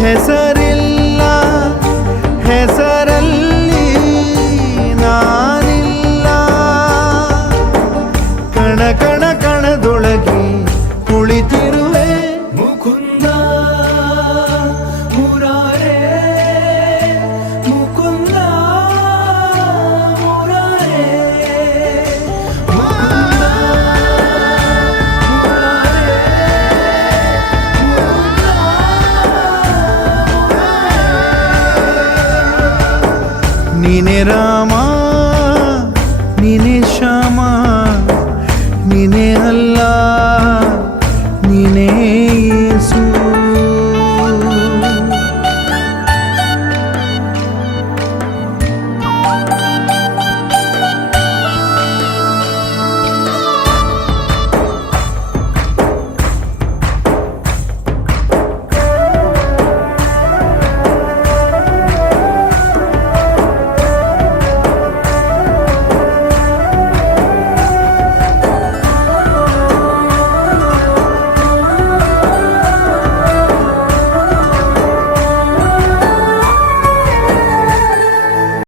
ಹೆಸರಿಲ್ಲ ಹೆಸರಲ್ಲಿ ನಾನಿಲ್ಲ. ಕಣ ಕಣ ಕಣದೊಳಗೆ ಕುಳಿತಿರುವೆ ನೀನೇ ರಾಮ ನೀನೇ ಶ್ಯಾಮ ನೀನೇ ಅಲ್ಲಾ